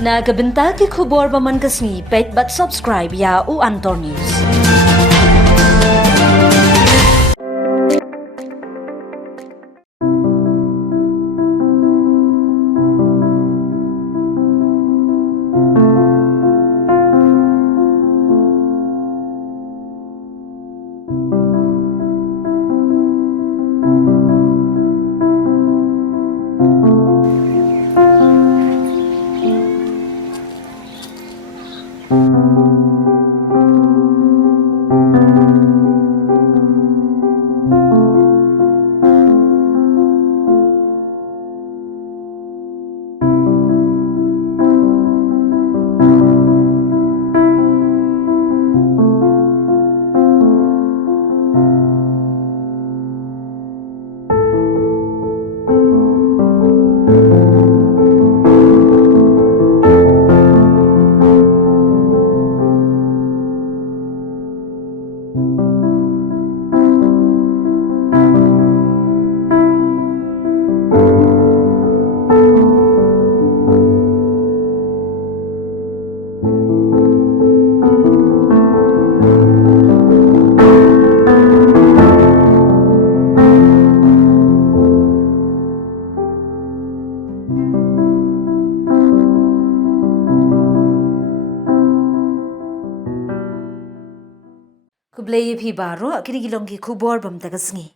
Na kabenta ki khubor baman kasni pet but subscribe ya u Antor News. Kublai phi baro kini gilong ki khubor bam tagasngi.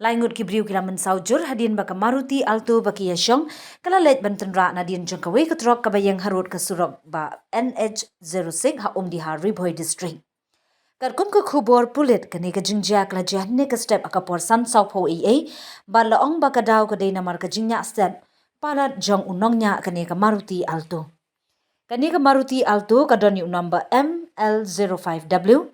Lai ngut ki briu kila mynsaw jur hadin baka Maruti Alto baki yashong kala leit ban tynrah na din jangkawe ka trok kabayang harut ka surok ba NH06 ha umdi ha Ribhoy district. Karkum ka khubor pulit kani ka jingjak la jahne ka step akapor san saw pho EA ba laong baka daw ka day Namar ka jingnya step para jong unongnya kani ka Maruti Alto. Kani ka Maruti Alto ka doni number ML05W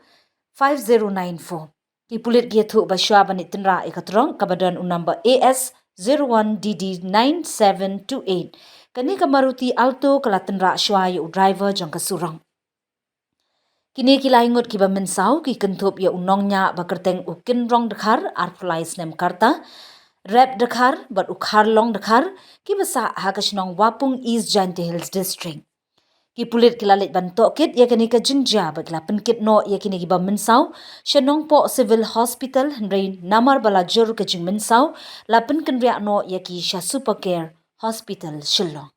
5094. Ipulit gitu basya banit tynrah ikatrong kabadan number AS01DD9728. Kani ka Maruti Alto kala tynrah syua yu driver jang kasurong. Kini kilay ngut kiba mynsaw ki kentup ya unongnya bakerteng ukin rong dekhar arflai snem karta rep dekhar bat ukhar long dekhar ki basa hakasnong wapung East Giant Hills district. Ki pulit kilalit ban tokit ya kini ka jinja bagla penkit no ya kini giba mynsaw shanong po civil hospital henry Namar bala jur ka jing mynsaw la penkenriak no ya ki sha super care hospital shillong.